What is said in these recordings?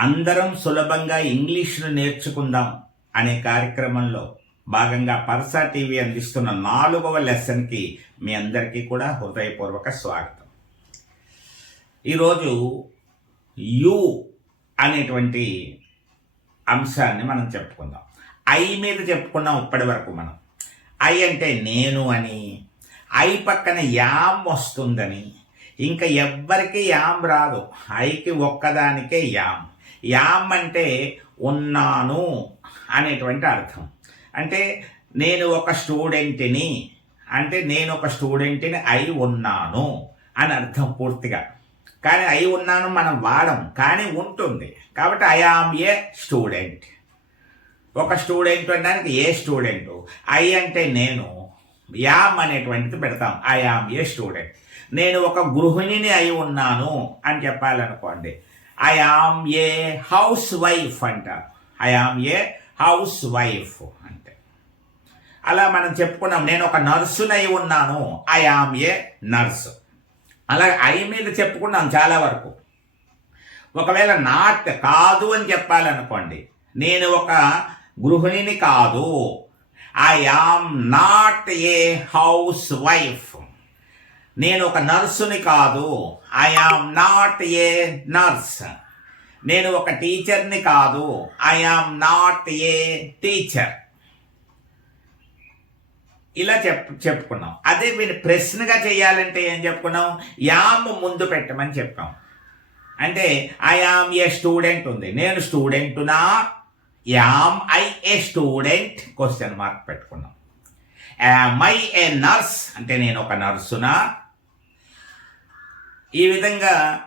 అందరం సులభంగా ఇంగ్లీష్ను నేర్చుకుందాం అనే కార్యక్రమంలో భాగంగా పర్సా టీవీ అందిస్తున్న నాలుగవ లెసన్కి మీ అందరికీ కూడా హృదయపూర్వక స్వాగతం. ఈరోజు యు అనేటువంటి అంశాన్ని మనం చెప్పుకుందాం. ఐ మీద చెప్పుకున్నాం ఇప్పటి వరకు మనం. ఐ అంటే నేను అని ఐ పక్కన యామ్ వస్తుందని ఇంకా ఎవ్వరికి యామ్ రాదు. ఐకి ఒక్కదానికే యామ్. యామ్ అంటే ఉన్నాను అనేటువంటి అర్థం. అంటే నేను ఒక స్టూడెంట్ని అంటే నేను ఒక స్టూడెంట్ని అయి ఉన్నాను అని అర్థం పూర్తిగా. కానీ అయి ఉన్నాను మనం వాడం కానీ ఉంటుంది. కాబట్టి ఐ ఆమ్ ఏ స్టూడెంట్ ఒక స్టూడెంట్ అనడానికి ఏ స్టూడెంట్? ఐ అంటే నేను. యామ్ అనేటువంటిది పెడతాం. ఐ ఆమ్ ఏ స్టూడెంట్ నేను ఒక గృహిణిని అయి ఉన్నాను అని చెప్పాలనుకోండి. I am a housewife అంటారు I am a housewife అంటే. అలా మనం చెప్పుకున్నాం నేను ఒక నర్సునై ఉన్నాను. ఐ ఆమ్ ఏ నర్సు అలా ఐ మీద చెప్పుకున్నాం చాలా వరకు. ఒకవేళ నాట్ కాదు అని చెప్పాలనుకోండి నేను ఒక గృహిణిని కాదు. I am not a housewife నేను ఒక నర్సుని కాదు. I am not a nurse నేను ఒక టీచర్ని కాదు. I am not a teacher ఇలా చెప్ చెప్పుకున్నాం. అదే మీరు ప్రశ్నగా చేయాలంటే ఏం చెప్పుకున్నాం? యామ్ ముందు పెట్టమని చెప్పాం. అంటే ఐ యామ్ ఏ స్టూడెంట్ ఉంది. నేను స్టూడెంటునా am I a student? Question mark పెట్టుకున్నాం. యామ్ ఐ ఏ నర్స్ అంటే నేను ఒక నర్సునా? ఈ విధంగా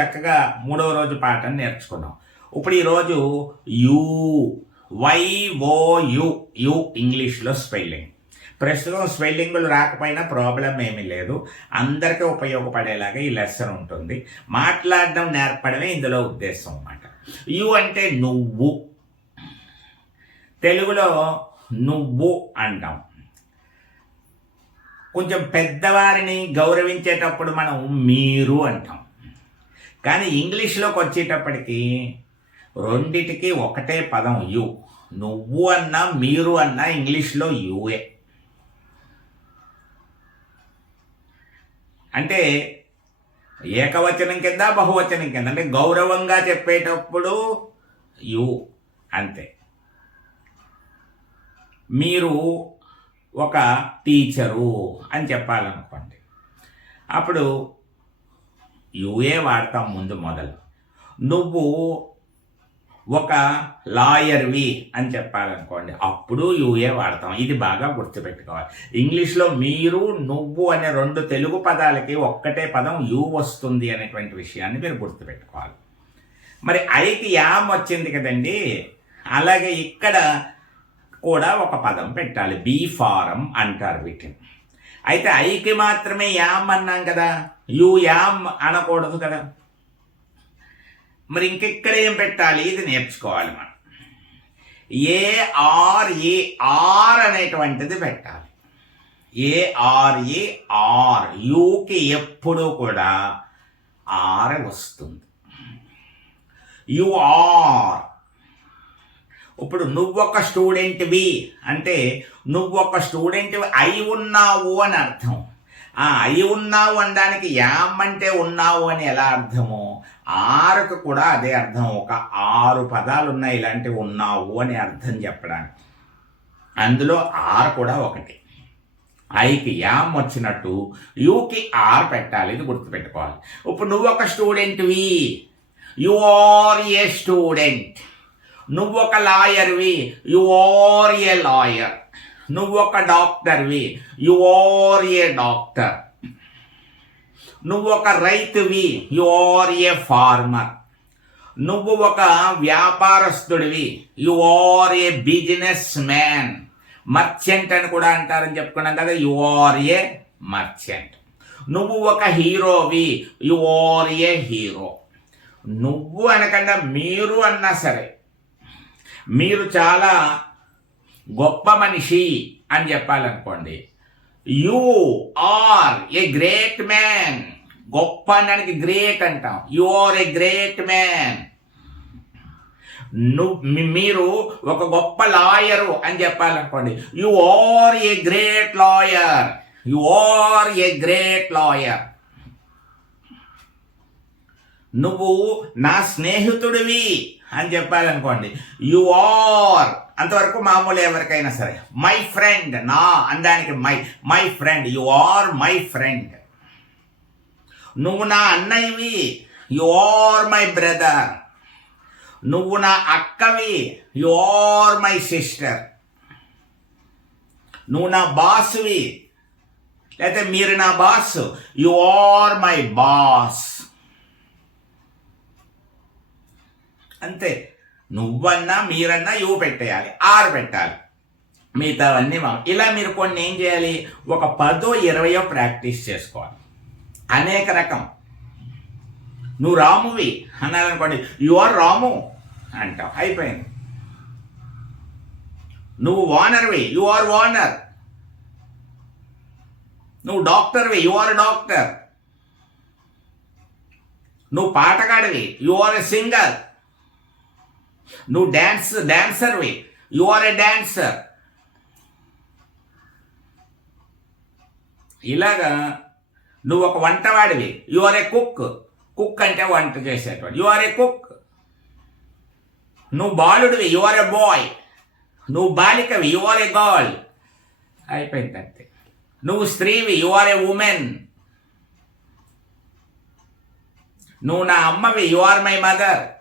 చక్కగా మూడవ రోజు పాఠం నేర్చుకున్నాం. ఇప్పుడు ఈరోజు యు వై యు యు ఇంగ్లీష్లో స్పెల్లింగ్. ప్రస్తుతం స్పెల్లింగులు రాకపోయినా ప్రాబ్లం ఏమీ లేదు. అందరికీ ఉపయోగపడేలాగా ఈ లెసన్ ఉంటుంది. మాట్లాడడం నేర్పడమే ఇందులో ఉద్దేశం అన్నమాట. యు అంటే నువ్వు. తెలుగులో నువ్వు అంటాం. కొంచెం పెద్దవారిని గౌరవించేటప్పుడు మనం మీరు అంటాం. కానీ ఇంగ్లీష్లోకి వచ్చేటప్పటికి రెండిటికి ఒకటే పదం యు. నువ్వు అన్నా మీరు అన్నా ఇంగ్లీష్లో యుఏ. అంటే ఏకవచనం కింద బహువచనం కింద. అంటే గౌరవంగా చెప్పేటప్పుడు యు. అంతే. మీరు ఒక టీచరు అని చెప్పాలనుకోండి. అప్పుడు యుఏ వాడతాం ముందు మొదలు. నువ్వు ఒక లాయర్వి అని చెప్పాలనుకోండి. అప్పుడు యుఏ వాడతాం. ఇది బాగా గుర్తుపెట్టుకోవాలి. ఇంగ్లీష్లో మీరు నువ్వు అనే రెండు తెలుగు పదాలకి ఒక్కటే పదం యు వస్తుంది అనేటువంటి విషయాన్ని మీరు గుర్తుపెట్టుకోవాలి. మరి ఐకి యామ్ వచ్చింది కదండి. అలాగే ఇక్కడ కూడా ఒక పదం పెట్టాలి. బీ ఫారం అంటారు వీటిని. అయితే ఐకి మాత్రమే యామ్ అన్నాం కదా. యు యామ్ అనకూడదు కదా. మరి ఇంకెక్కడ ఏం పెట్టాలి? ఇది నేర్చుకోవాలి మనం. ఏ ఆర్ ఏ ఆర్ అనేటువంటిది పెట్టాలి. A R A R. యూకి ఎప్పుడు కూడా ఆర్ వస్తుంది. You are. ఇప్పుడు నువ్వొక స్టూడెంట్వి అంటే నువ్వొక స్టూడెంట్ అయి ఉన్నావు అని అర్థం. ఆ అయి ఉన్నావు అనడానికి యామ్ అంటే ఉన్నావు అని ఎలా అర్థము? ఆరుకు కూడా అదే అర్థం. ఒక ఆరు పదాలు ఉన్నాయి ఇలాంటివి ఉన్నావు అని అర్థం చెప్పడానికి. అందులో ఆర్ కూడా ఒకటి. ఐకి యామ్ వచ్చినట్టు యూకి ఆర్ పెట్టాలి ఇది గుర్తుపెట్టుకోవాలి. ఇప్పుడు నువ్వు ఒక స్టూడెంట్వి. You are a student. నువ్వు ఒక లాయర్వి యు ఆర్ ఏ లాయర్ నువ్వు ఒక డాక్టర్వి యు ఆర్ ఏ డాక్టర్ నువ్వు ఒక రైతువి యు ఆర్ ఏ ఫార్మర్ నువ్వు ఒక వ్యాపారస్తుడివి you are a businessman merchant అని కూడా అంటారని చెప్పుకున్నాం కదా యు ఆర్ ఏ మర్చెంట్ నువ్వు ఒక హీరోవి యు ఆర్ ఏ హీరో నువ్వు అనకుండా మీరు అన్నా సరే మీరు చాలా గొప్ప మనిషి అని చెప్పాలనుకోండి. You are a great man గొప్ప అనడానికి గ్రేట్ అంటాం. You are a great man నువ్వు మీరు ఒక గొప్ప లాయరు అని చెప్పాలనుకోండి. You are a great lawyer you are a great lawyer నువ్వు నా స్నేహితుడివి. అని చెప్పాలనుకోండి. యు ఆర్ అంతవరకు మామూలు ఎవరికైనా సరే. మై ఫ్రెండ్ నా అందానికి my my friend you are my friend నువ్వు నా అన్నయ్యవి. యు ఆర్ మై బ్రదర్ నువ్వు నా అక్కవి. యు ఆర్ మై సిస్టర్ నువ్వు నా బాస్వి. లేకపోతే మీరు నా boss. You are my boss అంతే. నువ్వన్నా మీరన్నా యూ పెట్టేయాలి ఆరు పెట్టాలి. మిగతావన్నీ మా ఇలా మీరు కొన్ని ఏం చేయాలి? ఒక పదో ఇరవయో ప్రాక్టీస్ చేసుకోవాలి. అనేక రకం. నువ్వు రామువి అన్నారనుకోండి యు ఆర్ రాము అంటావు. అయిపోయింది. నువ్వు వానర్వి యు ఆర్ వానర్ నువ్వు డాక్టర్వి యు ఆర్ డాక్టర్ నువ్వు పాటగాడివి యు ఆర్ ఎ సింగర్ నువ్వు డ్యాన్స్ డాన్సర్వి. యు ఆర్ ఎ డాన్సర్ ఇలాగా నువ్వు ఒక వంటవాడివి. You are a cook cook అంటే వంట చేసేటవాడు యు ఆర్ ఏ కుక్ నువ్వు బాలుడివి. యు ఆర్ ఎ బాయ్ నువ్వు బాలికవి. యు ఆర్ ఎ గర్ల్ అయిపోయింది అంతే. నువ్వు స్త్రీవి. యు ఆర్ ఎ ఉమెన్ నువ్వు నా అమ్మవి. యు ఆర్ మై మదర్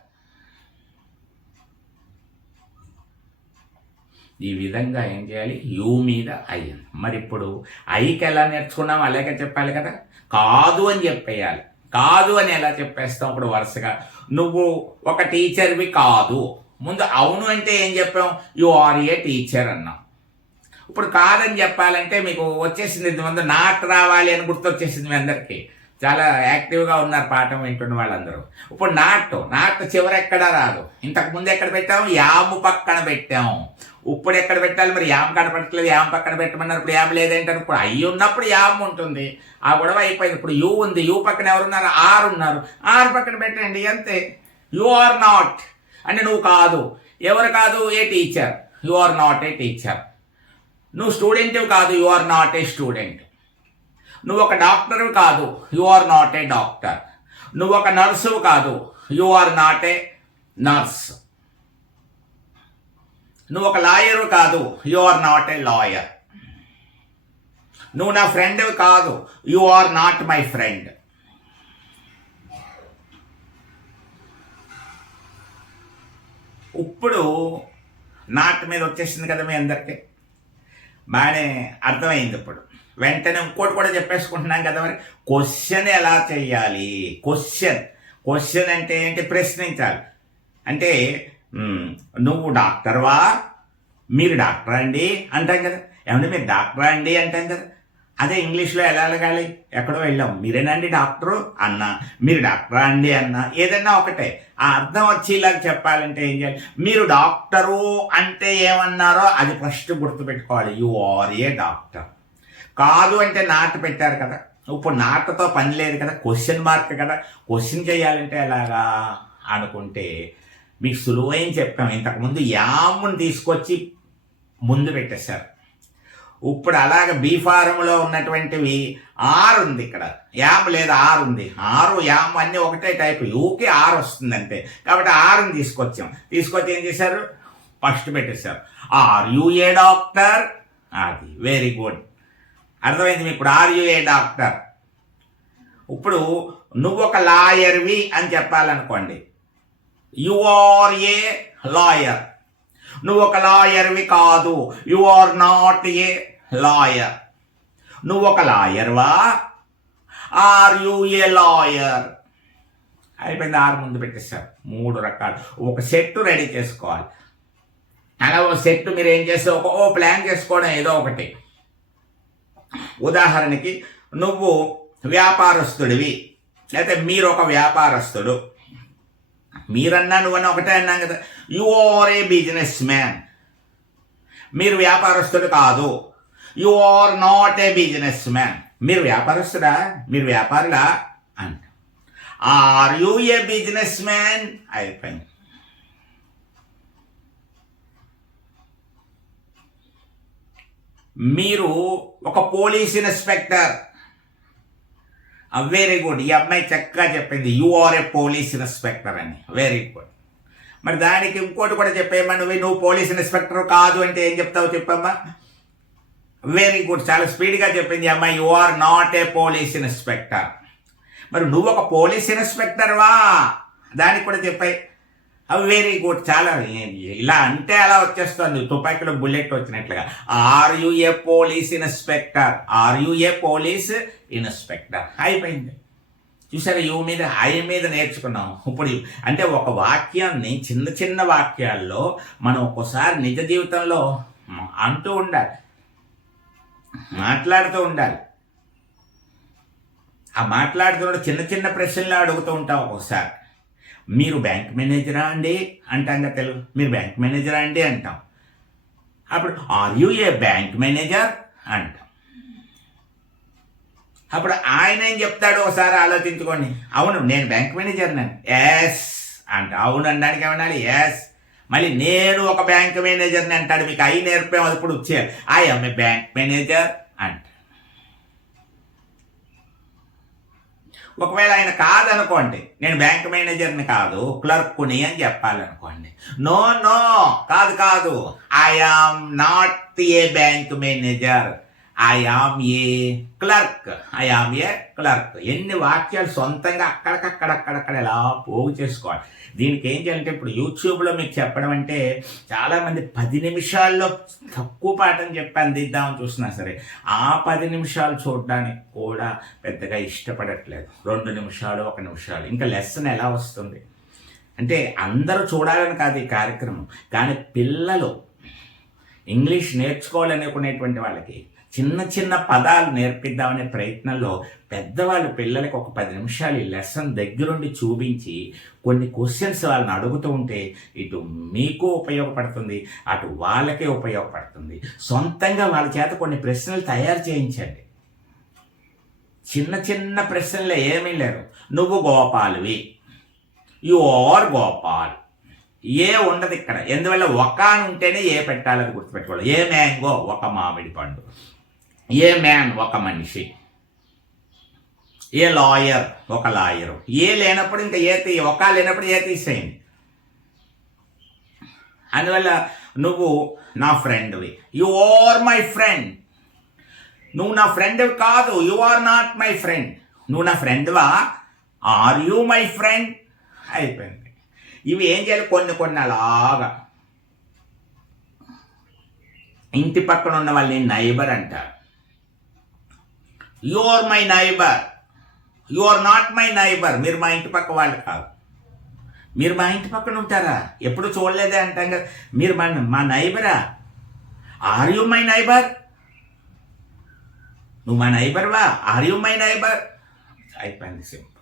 ఈ విధంగా ఏం చేయాలి? యూ మీద ఐ మరి ఇప్పుడు ఐకి ఎలా నేర్చుకున్నాం అలాగే చెప్పాలి కదా? కాదు అని చెప్పేయాలి. కాదు అని ఎలా చెప్పేస్తాం? ఇప్పుడు వరుసగా నువ్వు ఒక టీచర్వి కాదు. ముందు అవును అంటే ఏం చెప్పాం? యు ఆర్ ఏ టీచర్ అన్నాం. ఇప్పుడు కాదని చెప్పాలంటే మీకు వచ్చేసింది ఇది ముందు నాట్ రావాలి అని గుర్తొచ్చేసింది మీ అందరికీ. చాలా యాక్టివ్గా ఉన్నారు పాఠం వింటున్న వాళ్ళందరూ. ఇప్పుడు నాట్ నాట్ చివర ఎక్కడ రాదు. ఇంతకు ముందు ఎక్కడ పెట్టాము యాము పక్కన పెట్టాము ఇప్పుడు ఎక్కడ పెట్టాలి? మరి యామ్ కనపడట్లేదు యామ్ పక్కన పెట్టమన్నారు ఇప్పుడు యామ్ లేదేంటారు. ఇప్పుడు అయ్యి ఉన్నప్పుడు యామ్ ఉంటుంది. ఆ గొడవ అయిపోయింది. ఇప్పుడు యూ ఉంది. యూ పక్కన ఎవరున్నారు? ఆర్ ఉన్నారు. ఆర్ పక్కన పెట్టండి అంతే. You are not. అంటే నువ్వు కాదు. ఎవరు కాదు? A teacher. You are not a teacher. నువ్వు స్టూడెంట్ కాదు. You are not a student. నువ్వు ఒక డాక్టర్ కాదు you are not a doctor నువ్వు ఒక నర్సు కాదు you are not a nurse నువ్వు ఒక లాయరు కాదు you are not a lawyer నువ్వు నా ఫ్రెండ్ కాదు you are not my friend ఇప్పుడు నాట్ మీద వచ్చేసింది కదా మీ అందరికీ? బాగానే అర్థమైంది ఇప్పుడు. వెంటనే ఇంకోటి కూడా చెప్పేసుకుంటున్నాం కదా మరి. క్వశ్చన్ ఎలా చేయాలి? క్వశ్చన్ క్వశ్చన్ అంటే ఏంటి? ప్రశ్నించాలి. అంటే నువ్వు డాక్టర్వా మీరు డాక్టర్ అండి? అంటాం కదా. ఏమంటే మీరు డాక్టర్ అండి? అంటాం కదా. అదే ఇంగ్లీష్లో ఎలా అడగాలి? ఎక్కడో వెళ్ళాం. మీరేనండి డాక్టరు? అన్న. మీరు డాక్టరా అండి? అన్న. ఏదన్నా ఒకటే. ఆ అర్థం వచ్చేలాగా చెప్పాలంటే ఏం చేయాలి? మీరు డాక్టరు అంటే ఏమన్నారో అది ఫస్ట్ గుర్తుపెట్టుకోవాలి. యు ఆర్ ఏ డాక్టర్ కాదు అంటే నాటు పెట్టారు కదా. ఇప్పుడు నాటుతో పని లేదు కదా క్వశ్చన్ మార్క్ కదా. క్వశ్చన్ చేయాలంటే ఎలాగా? అనుకుంటే మీకు సులువైన చెప్పాము ఇంతకుముందు యాముని తీసుకొచ్చి ముందు పెట్టేశారు. ఇప్పుడు అలాగ బీ ఫారంలో ఉన్నటువంటివి ఆరు ఉంది ఇక్కడ. యామ్ లేదు ఆరు ఉంది. ఆరు యామ్ అన్నీ ఒకటే టైప్ యూకి ఆరు వస్తుంది అంతే కాబట్టి ఆరుని తీసుకొచ్చాం. తీసుకొచ్చి ఏం చేశారు? ఫస్ట్ పెట్టేశారు. ఆర్ యు ఏ డాక్టర్ అది. వెరీ గుడ్ అర్థమైంది మీకు? ఇప్పుడు ఆర్ యు ఏ డాక్టర్. ఇప్పుడు నువ్వు ఒక లాయర్వి అని చెప్పాలనుకోండి. You are a lawyer. నువ్వు ఒక లాయర్వి కాదు. You are not a lawyer. నువ్వు ఒక లాయర్వా ఆర్ యు ఏ లాయర్? అయిపోయింది ఆరు ముందు పెట్టేశారు మూడు రకాలు. ఒక సెట్ రెడీ చేసుకోవాలి. అలా ఓ సెట్ మీరు ఏం చేస్తే ఒక ఓ ప్లాన్ చేసుకోవడం ఏదో ఒకటి. ఉదాహరణకి నువ్వు వ్యాపారస్తుడివి. లేకపోతే మీరు ఒక వ్యాపారస్తుడు. మీరన్నా నువ్వన్నా ఒకటే అన్నాం కదా. You are a businessman మీరు వ్యాపారస్తుడు కాదు. You are not a businessman మీరు వ్యాపారస్తుడా? మీరు వ్యాపారుడా అంట. Are you a businessman అయిపోయింది. మీరు ఒక పోలీస్ ఇన్స్పెక్టర్. వెరీ గుడ్ ఈ అమ్మాయి చక్కగా చెప్పింది. You are a police inspector అని. వెరీ గుడ్ మరి దానికి ఇంకోటి కూడా చెప్పేమ్మా నువ్వు నువ్వు పోలీస్ ఇన్స్పెక్టర్ కాదు అంటే ఏం చెప్తావు చెప్పమ్మా? వెరీ గుడ్ చాలా స్పీడ్గా చెప్పింది అమ్మాయి. You are not a police inspector మరి నువ్వు ఒక పోలీస్ ఇన్స్పెక్టర్వా? దానికి కూడా చెప్పాయి. వెరీ గుడ్ చాలా ఇలా అంటే అలా వచ్చేస్తుంది. తుపాకీలో బుల్లెట్ వచ్చినట్లుగా. Are you a police inspector are you a police inspector అయిపోయింది. చూసారా యూ మీద ఐ మీద నేర్చుకున్నాం. ఇప్పుడు అంటే ఒక వాక్యాన్ని చిన్న చిన్న వాక్యాల్లో మనం ఒక్కోసారి నిజ జీవితంలో అంటూ ఉండాలి. మాట్లాడుతూ ఉండాలి. ఆ మాట్లాడుతున్నప్పుడు చిన్న చిన్న ప్రశ్నలు అడుగుతూ ఉంటాం ఒక్కోసారి. మీరు బ్యాంక్ మేనేజరా అండి? అంటాం కదా తెలుగు. మీరు బ్యాంక్ మేనేజరా అండి? అంటాం. అప్పుడు are you a bank manager అంటాం. అప్పుడు ఆయన ఏం చెప్తాడు ఒకసారి ఆలోచించుకోండి. అవును నేను బ్యాంక్ మేనేజర్ని ఎస్ అంట. అవును అనడానికి ఏమనాలి? ఎస్ మళ్ళీ నేను ఒక బ్యాంక్ మేనేజర్ని అంటాడు. మీకు అయి నేర్పే అప్పుడు వచ్చే I am a bank manager అంట. ఒకవేళ ఆయన కాదనుకోండి నేను బ్యాంక్ మేనేజర్ని కాదు క్లర్క్ని అని చెప్పాలనుకోండి. నో నో కాదు కాదు. I am not a bank manager I am a clerk I am a clerk ఎన్ని వాక్యాలు సొంతంగా అక్కడికక్కడక్కడక్కడ ఎలా పోగు చేసుకోవాలి? దీనికి ఏం చేయాలంటే ఇప్పుడు యూట్యూబ్లో మీకు చెప్పడం అంటే చాలామంది పది నిమిషాల్లో తక్కువ పాఠం చెప్పి అందిద్దామని చూసినా సరే ఆ పది నిమిషాలు చూడడానికి కూడా పెద్దగా ఇష్టపడట్లేదు. రెండు నిమిషాలు ఒక నిమిషాలు. ఇంకా లెసన్ ఎలా వస్తుంది? అంటే అందరూ చూడాలని కాదు ఈ కార్యక్రమం. కానీ పిల్లలు ఇంగ్లీష్ నేర్చుకోవాలనుకునేటువంటి వాళ్ళకి చిన్న చిన్న పదాలు నేర్పిద్దామనే ప్రయత్నంలో పెద్దవాళ్ళు పిల్లలకు ఒక పది నిమిషాలు ఈ లెసన్ దగ్గరుండి చూపించి కొన్ని క్వశ్చన్స్ వాళ్ళని అడుగుతూ ఉంటే ఇటు మీకు ఉపయోగపడుతుంది అటు వాళ్ళకే ఉపయోగపడుతుంది. సొంతంగా వాళ్ళ చేత కొన్ని ప్రశ్నలు తయారు చేయించండి. చిన్న చిన్న ప్రశ్నలు ఏమీ లేరు నువ్వు గోపాలువి. You are Gopal. ఏ ఉండదు ఇక్కడ. ఎందువల్ల ఒక అని ఉంటేనే ఏ పెట్టాలని గుర్తుపెట్టుకోవాలి. A mango? ఒక మామిడి పండు. ఏ మ్యాన్ ఒక మనిషి? ఏ లాయర్ ఒక లాయరు ఏ లేనప్పుడు ఇంకా ఏ తీ ఒక లేనప్పుడు ఏ తీసేయండి. అందువల్ల నువ్వు నా ఫ్రెండ్వి యు ఆర్ మై ఫ్రెండ్ నువ్వు నా ఫ్రెండ్ కాదు. You are not my friend నువ్వు నా ఫ్రెండ్వా ఆర్ యూ మై ఫ్రెండ్ అయిపోయింది. ఇవి ఏం చేయాలి? కొన్ని కొన్ని అలాగా. ఇంటి పక్కన ఉన్న వాళ్ళని నైబర్ అంటారు. You are my neighbour you are not my neighbour మీరు మా ఇంటి పక్క వాళ్ళు కాదు. మీరు మా ఇంటి పక్కన ఉంటారా? ఎప్పుడు చూడలేదే అంటాం కదా. మీరు మా మా నైబరా? ఆర్ యు మై నైబర్ నువ్వు మా నైబర్వా? ఆర్ యు మై నైబర్ అయిపోయింది సింపుల్.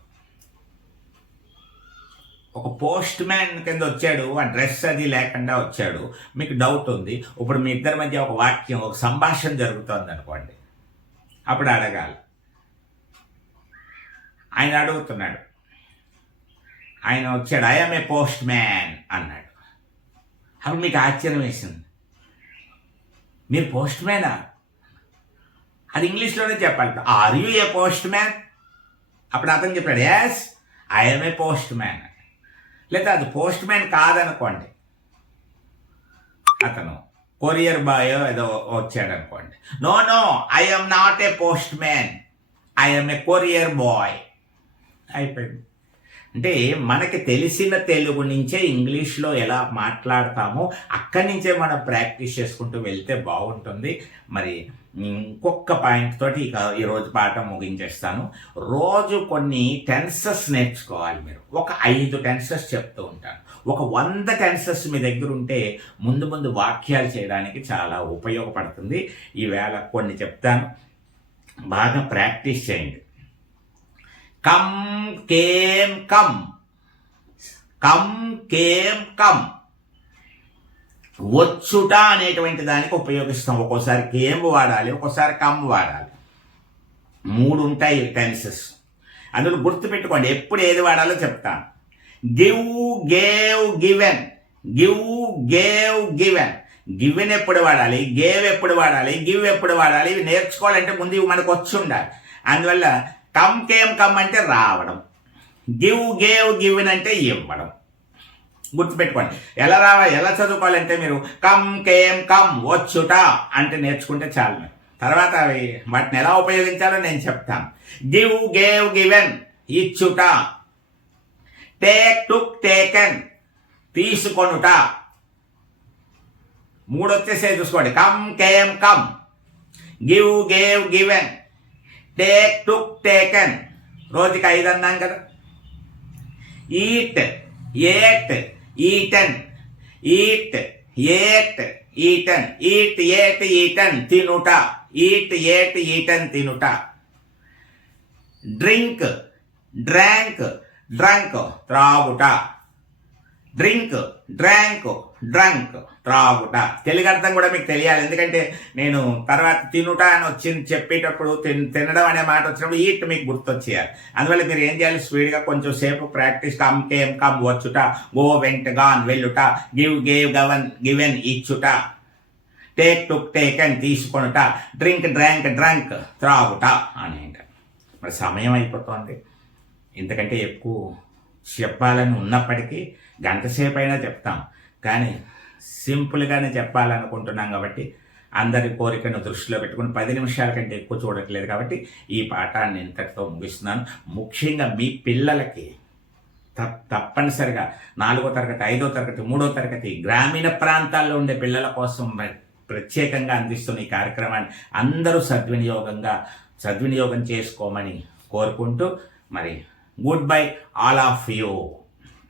ఒక పోస్ట్ మ్యాన్ కింద వచ్చాడు. ఆ డ్రెస్ అది లేకుండా వచ్చాడు. మీకు డౌట్ ఉంది. ఇప్పుడు మీ ఇద్దరి మధ్య ఒక వాక్యం ఒక సంభాషణ జరుగుతుంది అనుకోండి అప్పుడు అడగాలి. ఆయన అడుగుతున్నాడు. ఆయన వచ్చాడు ఐఎమ్ ఏ పోస్ట్ మ్యాన్ అన్నాడు. అప్పుడు మీకు ఆశ్చర్యం వేసింది. మీరు పోస్ట్ మ్యానా అది ఇంగ్లీష్లోనే చెప్పాలి. Are you a postman అప్పుడు అతను చెప్పాడు yes I'm a postman లేదా అది పోస్ట్ మ్యాన్ కాదనుకోండి. అతను కొరియర్ బాయ్ ఏదో వచ్చాడు అనుకోండి no no I'm not a postman I'm a courier boy అయిపోయింది. అంటే మనకి తెలిసిన తెలుగు నుంచే ఇంగ్లీష్లో ఎలా మాట్లాడతామో అక్కడి నుంచే మనం ప్రాక్టీస్ చేసుకుంటూ వెళ్తే బాగుంటుంది. మరి ఇంకొక పాయింట్ తోటి ఇక ఈరోజు పాఠం ముగించేస్తాను. రోజు కొన్ని టెన్సెస్ నేర్చుకోవాలి మీరు. ఒక ఐదు టెన్సెస్ చెప్తూ ఉంటాను. ఒక వంద టెన్సెస్ మీ దగ్గర ఉంటే ముందు ముందు వాక్యాలు చేయడానికి చాలా ఉపయోగపడుతుంది. ఈవేళ కొన్ని చెప్తాను. బాగా ప్రాక్టీస్ చేయండి. Come came come come came come వచ్చుట అనేటువంటి దానికి ఉపయోగిస్తాం. ఒక్కోసారి కేమ్ వాడాలి ఒక్కోసారి కమ్ వాడాలి. మూడు ఉంటాయి టెన్సెస్. అందులో గుర్తుపెట్టుకోండి ఎప్పుడు ఏది వాడాలో చెప్తాను. Give gave given. Give gave given. Given ఎప్పుడు వాడాలి గేవ్ ఎప్పుడు వాడాలి గివ్ ఎప్పుడు వాడాలి ఇవి నేర్చుకోవాలంటే ముందు ఇవి మనకు వచ్చి ఉండాలి. అందువల్ల కమ్ కేమ్ కమ్ అంటే రావడం. గివ్ గేవ్ గివెన్ అంటే ఇవ్వడం. గుర్తుపెట్టుకోండి. ఎలా రావాలి ఎలా చదువుకోవాలంటే మీరు కమ్ కేమ్ కమ్ వచ్చుట అంటే నేర్చుకుంటే చాలు తర్వాత అవి వాటిని ఎలా ఉపయోగించాలో నేను చెప్తాను. గివ్ గేవ్ గివెన్ ఇచ్చుట. టేక్ టుక్ టేకెన్ తీసుకొనుట. మూడు వచ్చేసే చూసుకోండి. Come came come give gave given take took taken రోజుకి ఐదు అన్నాం కదా. Eat ate eaten eat ate eaten eat ate eaten తినుట. Eat ate eaten తినుట. డ్రింక్ డ్రాంక్ డ్రంక్ త్రాగుట. డ్రింక్ డ్రాంక్ డ్రంక్ త్రాగుట. తెలుగు అర్థం కూడా మీకు తెలియాలి. ఎందుకంటే నేను తర్వాత తినుట అని వచ్చింది చెప్పేటప్పుడు తిన తినడం అనే మాట వచ్చినప్పుడు ఈట్ మీకు గుర్తొచ్చేయాలి. అందువల్ల మీరు ఏం చేయాలి? స్పీడ్గా కొంచెం సేపు ప్రాక్టీస్ కమ్ కేమ్ కమ్ వచ్చుట గో వెంట గాన్ వెళ్ళుట గివ్ గేవ్ గవన్ గివెన్ ఇచ్చుట టేక్ టుక్ టేకన్ తీసుకొనుట డ్రింక్ డ్రాంక్ డ్రంక్ త్రాగుట అని మరి సమయం అయిపోతుంది. ఇంతకంటే ఎక్కువ చెప్పాలని ఉన్నప్పటికీ గంటసేపు అయినా చెప్తాం. కానీ సింపుల్గానే చెప్పాలనుకుంటున్నాం కాబట్టి అందరి కోరికను దృష్టిలో పెట్టుకుని పది నిమిషాల కంటే ఎక్కువ చూడట్లేదు కాబట్టి ఈ పాఠాన్ని ఇంతటితో ముగిస్తున్నాను. ముఖ్యంగా మీ పిల్లలకి తప్ తప్పనిసరిగా నాలుగో తరగతి ఐదో తరగతి మూడో తరగతి గ్రామీణ ప్రాంతాల్లో ఉండే పిల్లల కోసం ప్రత్యేకంగా అందిస్తున్న ఈ కార్యక్రమాన్ని అందరూ సద్వినియోగంగా సద్వినియోగం చేసుకోమని కోరుకుంటూ మరి goodbye all of you